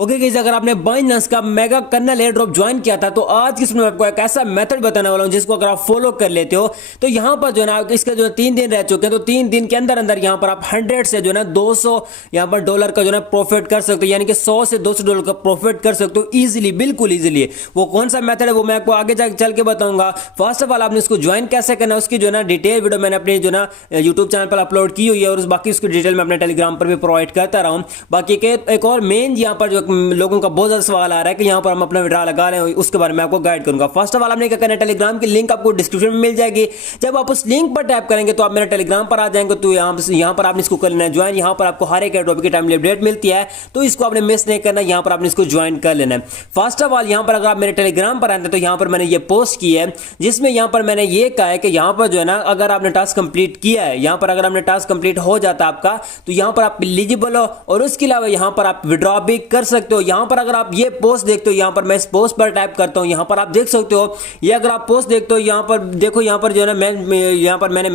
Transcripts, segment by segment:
Okay guys, अगर आपने Binance का mega kernel airdrop join किया था तो आज की इसमें आपको एक ऐसा मेथड बताने वाला हूं जिसको अगर आप फॉलो कर लेते हो तो यहां पर जो है ना इसके जो 3 दिन रह चुके हैं तो 3 दिन के अंदर अंदर यहां पर आप 100 से जो है ना 200 यहां पर डॉलर का जो है प्रॉफिट कर सकते हो, यानी कि 100 से 200 डॉलर का प्रॉफिट कर सकते हो इजीली, बिल्कुल इजीली। वो कौन सा मेथड है वो मैं आपको आगे जाकर चल के बताऊंगा। फर्स्ट ऑफ ऑल आपने इसको ज्वाइन कैसे करना है उसकी जो है ना डिटेल वीडियो मैंने अपने जो ना यूट्यूब चैनल पर अपलोड की हुई है और बाकी उसकी डिटेल मैं अपने टेलीग्राम पर भी प्रोवाइड करता रहा हूं। बाकी एक और मेन यहाँ पर जो लोगों का बहुत ज्यादा सवाल आ रहा है कि यहाँ पर हम अपना विड्रॉ लगा रहे हैं, उसके बारे में आपको गाइड करूंगा। फर्स्ट ऑफ ऑल आपने क्या करना है, टेलीग्राम की लिंक आपको डिस्क्रिप्शन में मिल जाएगी। जब आप उस लिंक पर टैप करेंगे तो आप मेरे टेलीग्राम पर आ जाएंगे। तो यहाँ पर आपने इसको कर लेना है ज्वाइन। यहाँ पर आपको हर एक एयरड्रॉप की टाइमली अपडेट मिलती है तो इसको आपने मिस नहीं करना, यहाँ पर आपने इसको ज्वाइन कर लेना है। फर्स्ट ऑफ ऑल यहाँ पर अगर आप मेरे टेलीग्राम पर आते हैं तो यहाँ पर मैंने ये पोस्ट की है जिसमें यहाँ पर मैंने ये कहा है कि यहाँ पर जो है ना अगर आपने टास्क कंप्लीट किया है, यहाँ पर अगर आपने टास्क कंप्लीट हो जाता आपका तो यहाँ पर आप एलिजिबल हो और उसके अलावा यहाँ पर आप विड्रॉ भी कर सकते हो। यहाँ पर अगर आप ये पोस्ट देखते हो, यहाँ पर मैं इस पोस्ट पर टाइप करता हूँ, यहाँ पर आप देख सकते हो। ये अगर आप पोस्ट देखते हो यहाँ पर देखो, यहाँ पर जो है ना मैं यहाँ पर मैंने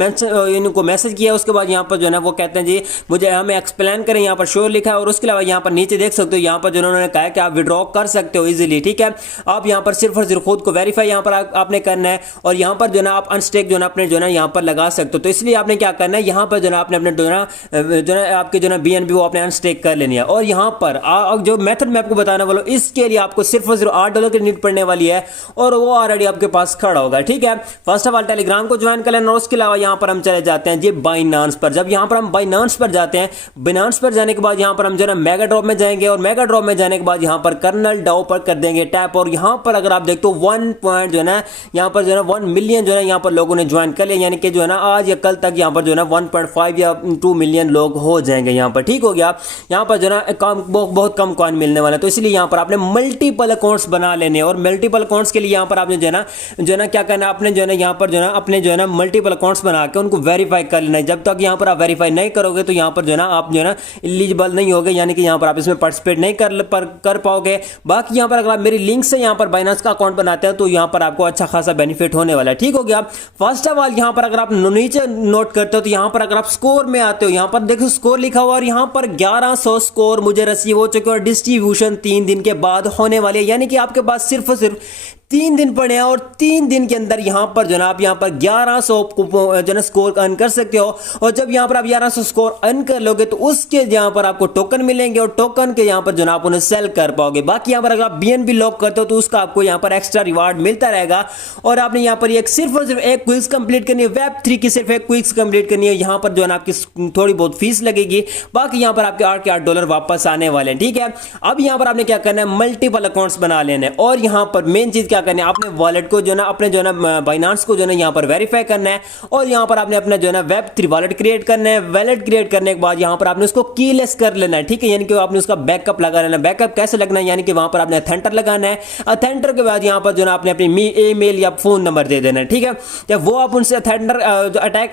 इनको मैसेज किया, उसके बाद यहाँ पर जो है ना वो कहते हैं जी मुझे हमें एक्सप्लेन करें, यहाँ पर श्योर लिखा है और उसके अलावा यहाँ पर नीचे देख सकते हो यहाँ पर जो उन्होंने कहा है कि आप विड्रॉ कर सकते हो इजीली। ठीक है, आप यहाँ पर सिर्फ और सिर्फ खुद को वेरीफाई यहाँ पर आपने करना है और यहाँ पर जो है आप अनस्टेक जो है अपने जो है यहाँ पर लगा सकते हो। तो इसलिए आपने क्या करना है, यहाँ पर जो है आपने अपने जो है आपके जो है BNB वो आपने अनस्टेक कर लेनी है। और यहाँ पर जो मेथड मैं आपको बताने वाला हूँ इसके लिए आपको सिर्फ और सिर्फ $8 की नीड पड़ने वाली है और वो ऑलरेडी आपके पास खड़ा होगा। ठीक है, फर्स्ट ऑफ ऑल टेलीग्राम को ज्वाइन कर लेना और उसके अलावा यहाँ पर हम चले जाते हैं जी बाइनांस पर। जब यहाँ पर हम बाइनांस पर जाते हैं, बाइनांस पर जाने के बाद यहाँ पर हम जो है मेगा ड्रॉप में जाएंगे और मेगा ड्रॉप में जाने के बाद यहाँ पर कर्नल डाउ पर कर देंगे टैप और यहाँ पर अगर आप देखते हो 1 पॉइंट जो है ना यहाँ पर जो है 1 मिलियन जो है यहाँ पर लोगों ने ज्वाइन कर लिया, यानी कि जो है ना आज या कल तक यहाँ पर जो है 1.5 या 2 मिलियन लोग हो जाएंगे यहाँ पर। ठीक हो गया, यहाँ पर जो है ना बहुत कम कॉइन मिलने वाला है। तो इसलिए यहाँ पर आपने मल्टीपल अकाउंट्स बना लेने और मल्टीपल अकाउंट्स के लिए यहाँ पर आपने जो है ना क्या करना है, आपने जो है ना यहाँ पर जो है अपने जो है ना मल्टीपल अकाउंट्स बना के उनको वेरीफाई कर लेना है। जब तक यहाँ पर आप वेरीफाई नहीं करोगे तो यहाँ पर जो है ना आप जो है ना एलिजिबल नहीं होगे, यानी कि यहाँ पर आप इसमें पार्टिसिपेट नहीं कर पाओगे। बाकी यहाँ पर अगर आप मेरी लिंक से यहाँ पर बाइनेंस का अकाउंट बनाते हैं तो यहाँ पर आपको अच्छा खासा बेनिफिट होने वाला है। ठीक हो गया, फर्स्ट ऑफ ऑल यहाँ पर अगर आप नीचे नोट करते हो तो यहाँ पर अगर आप स्कोर में आते हो, यहाँ पर देखो स्कोर लिखा हुआ और यहाँ पर 1100 स्कोर मुझे रिसीव हो चुके और डिस्ट्रीब्यूशन 3 दिन के बाद होने वाली है, यानी कि आपके पास सिर्फ और सिर्फ 3 दिन पड़े हैं और 3 दिन के अंदर यहां पर जो आप यहां पर 1100 जो ना स्कोर अर्न कर सकते हो। और जब यहां पर आप 1100 स्कोर अर्न कर लोगे तो उसके यहां पर आपको टोकन मिलेंगे और टोकन के यहां पर जो आप उन्हें सेल कर पाओगे। बाकी यहां पर अगर आप BNB लॉक करते हो तो उसका आपको यहां पर एक्स्ट्रा रिवार्ड मिलता रहेगा। और आपने यहां पर एक सिर्फ और सिर्फ एक क्विज कंप्लीट करनी है, Web3 की सिर्फ एक क्विज कंप्लीट करनी है। यहां पर जो है आपकी थोड़ी बहुत फीस लगेगी, बाकी यहां पर आपके $8 वापस आने वाले हैं। ठीक है, अब यहां पर आपने क्या करना है, मल्टीपल अकाउंट्स बना लेने और यहां पर मेन चीज क्या करना है, आपने वॉलेट को जो ना अपने जो ना बाइनेंस को जो ना यहां पर वेरीफाई करना है और यहां पर आपने अपना जो ना Web3 वॉलेट क्रिएट करना है। वॉलेट क्रिएट करने के बाद यहां पर आपने उसको कीलेस कर लेना है। ठीक है, यानी कि आपने उसका बैकअप लगा लेना है। बैकअप कैसे लगना है, यानी कि वहां पर आपने अथेंटर लगाना है। अथेंटर के बाद यहां पर जो ना आपने अपनी ईमेल या फोन नंबर दे देना है। ठीक है, जब वो आप उनसे अथेंटर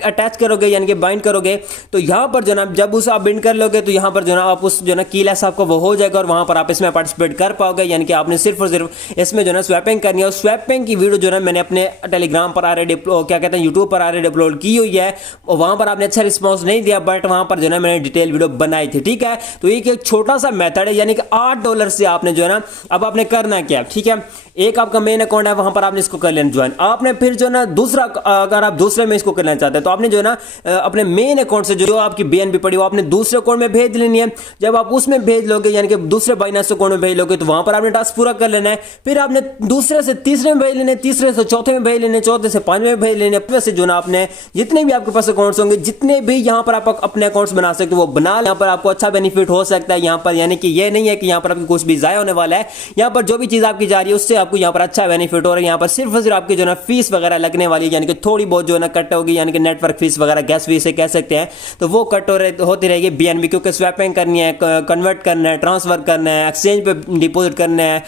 अटैच करोगे यानी कि बाइंड करोगे तो यहां पर जो ना जब उसे आप बिंड कर लोगे तो यहां पर जो ना आप उस जो ना कीलेस आपको वो हो जाएगा और वहां पर आप इसमें पार्टिसिपेट कर पाओगे। यानी कि आपने सिर्फ और सिर्फ इसमें जो ना स्वैपिंग करनी है और स्वैपिंग की वीडियो जो ना मैंने अपने टेलीग्राम पर ऑलरेडी क्या कहते हैं यूट्यूब पर ऑलरेडी अपलोड की हुई है और वहां पर आपने अच्छा रिस्पांस नहीं दिया, बट वहां पर जो ना मैंने डिटेल वीडियो बनाई थी। ठीक है, तो एक छोटा सा मेथड है, यानी कि $8 से आपने जो है ना अब आपने करना क्या। ठीक है, एक आपका मेन अकाउंट है, वहां पर आपने इसको कर लेना ज्वाइन। आपने फिर जो ना दूसरा, अगर आप दूसरे में इसको करना चाहते हैं तो आपने जो है ना अपने मेन अकाउंट से जो आपकी BNB पड़ी वो आपने दूसरे अकाउंट में भेज लेनी है। जब आप उसमें भेज लोगे यानी कि दूसरे बाइनेंस अकाउंट में भेज लोगे तो वहां पर आपने टास्क पूरा कर लेना है। फिर आपने दूसरे से तीसरे में भेज लेने, तीसरे से चौथे में भेज लेने, चौथे से 5वें में भेज लेने। वैसे जो ना आपने जितने भी आपके पास अकाउंट्स होंगे, जितने भी यहां पर आप अपने अकाउंट्स बना सकते हो वो बना, यहां पर आपको अच्छा बेनिफिट हो सकता है यहां पर। यानी कि ये नहीं है कि यहां पर आपकी कुछ भी जाया होने वाला है, यहां पर जो भी चीज आपकी जा रही है उससे आपको यहां पर अच्छा बेनिफिट हो रहा है। यहां पर सिर्फ और सिर्फ आपकी जो ना फीस वगैरह लगने वाली है, यानी कि थोड़ी बहुत जो ना कट होगी, यानी कि नेटवर्क फीस वगैरह गैस फीस से कह सकते हैं, तो वो कट होती रहेगी BNB, क्योंकि स्वैपिंग करनी है, कन्वर्ट करना है, ट्रांसफर करना है, एक्सचेंज पे डिपॉजिट करना है,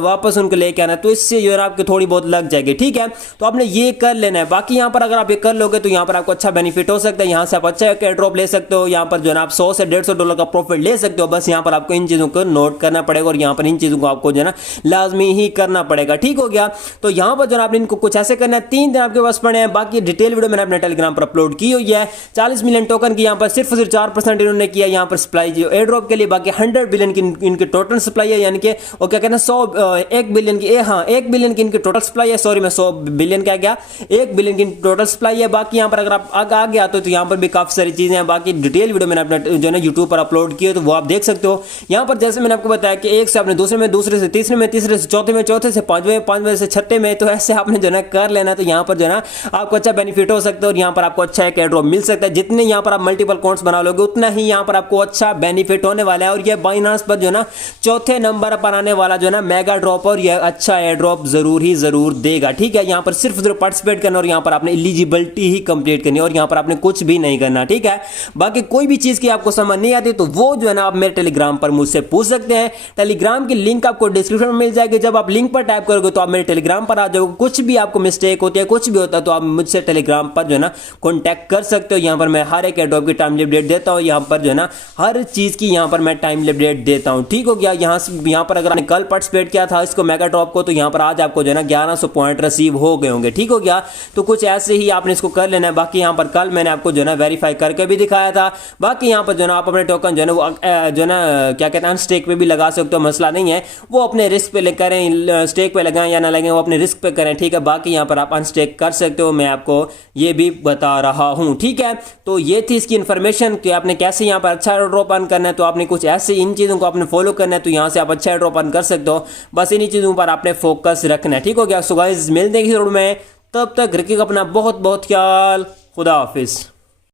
वापस उनको लेके आना है। तो इससे से जो है आपकी थोड़ी बहुत लग जाएगी, ठीक है। तो आपने ये कर लेना है। बाकी यहाँ पर अगर आप ये कर लोगे तो यहाँ पर आपको अच्छा बेनिफिट हो सकता है, यहाँ से आप अच्छा एयर ड्रॉप ले सकते हो, यहाँ पर जो है आप 100 से $150 का प्रॉफिट ले सकते हो। बस यहाँ पर आपको इन चीज़ों को नोट करना पड़ेगा और यहाँ पर इन चीज़ों को आपको जो है ना लाजमी ही करना पड़ेगा, ठीक हो गया। तो यहाँ पर जो है आपने इनको कुछ ऐसे करना है, 3 दिन आपके पास पड़े हैं। बाकी डिटेल वीडियो मैंने अपने टेलीग्राम पर अपलोड की हुई है। 40 मिलियन टोकन की यहाँ पर सिर्फ 4% इन्होंने किया यहाँ पर सप्लाई जो एयर ड्रॉप के लिए। बाकी 100 बिलियन की इनकी टोटल सप्लाई है, यानी कि वो क्या कहते हैं 1 बिलियन की 1 बिलियन की इनकी टोटल सप्लाई है। सॉरी मैं 100 बिलियन क्या गया, 1 बिलियन की टोटल सप्लाई है। बाकी यहाँ पर अगर आप आगे आ गया तो यहाँ पर भी काफी सारी चीजें हैं। बाकी डिटेल वीडियो मैंने अपने जो है यूट्यूब पर अपलोड की है, तो वो आप देख सकते हो। यहाँ पर जैसे मैंने आपको बताया कि एक से आपने दूसरे में, दूसरे से तीसरे में, तीसरे से चौथे में, चौथे से पांचवें, पांचवें से छठे में, तो ऐसे आपने जो है कर लेना। तो यहाँ पर जो है ना आपको अच्छा बेनिफिट हो सकता है और यहाँ पर आपको अच्छा एक एयर ड्रॉप मिल सकता है। जितने यहाँ पर आप मल्टीपल अकाउंट्स बना लोगे उतना ही यहाँ पर आपको अच्छा बेनिफिट होने वाला है। और ये बाइनांस पर जो है ना चौथे नंबर पर आने वाला जो है ना मेगा ड्रॉप और ये अच्छा एयर ड्रॉप जरूर देगा, ठीक है। यहाँ पर सिर्फ पार्टिसिपेट करना और यहाँ पर आपने एलिजिबिलिटी ही कंप्लीट करनी और यहाँ पर आपने कुछ भी नहीं करना, ठीक है। बाकी कोई भी चीज की आपको समझ नहीं आती तो वो जो है ना आप मेरे टेलीग्राम पर मुझसे पूछ सकते हैं। टेलीग्राम की लिंक आपको डिस्क्रिप्शन में मिल जाएगी। जब आप लिंक पर टाइप करोगे तो आप मेरे टेलीग्राम पर आ जाओगे। कुछ भी आपको मिस्टेक होती है, कुछ भी होता है तो आप मुझसे टेलीग्राम पर जो है ना कॉन्टैक्ट कर सकते हो। यहाँ पर मैं हर एक एयर ड्रॉप की टाइमली अपडेट देता हूँ। यहाँ पर जो है ना हर चीज की यहाँ पर मैं टाइमली अपडेट देता हूँ, ठीक हो गया। यहाँ पर अगर आपने कल पार्टिसिपेट किया था इसको मेगा ड्रॉप को, तो यहाँ पर आज आपको जो है ना 1100 पॉइंट रिसीव हो गए होंगे, ठीक हो गया। तो कुछ ऐसे ही आपने इसको कर लेना है। बाकी यहाँ पर कल मैंने आपको जो है ना वेरीफाई करके भी दिखाया था। बाकी यहाँ पर जो है ना आप अपने टोकन जो है ना वो जो है ना क्या कहते हैं स्टेक पे भी लगा सकते हो, मसला नहीं है। वो अपने रिस्क पे करें, स्टेक पे लगाएं या ना लगाएं वो अपने रिस्क पे करें, ठीक है। बाकी यहाँ पर आप अनस्टेक कर सकते हो, मैं आपको ये भी बता रहा हूँ, ठीक है। तो ये थी इसकी इन्फॉर्मेशन कि आपने कैसे यहाँ पर अच्छा एयर ड्रॉप अर्न करना है। तो आपने कुछ ऐसे इन चीज़ों को आपने फॉलो करना है, तो यहाँ से आप अच्छा एयर ड्रॉप अर्न कर सकते हो। बस इन्हीं चीज़ों पर आपने फोकस रखना है, ठीक हो गया। सो गाइस मिलते हैं किसी वीडियो में, तब तक रखिएगा अपना बहुत बहुत ख्याल। खुदा हाफिज़।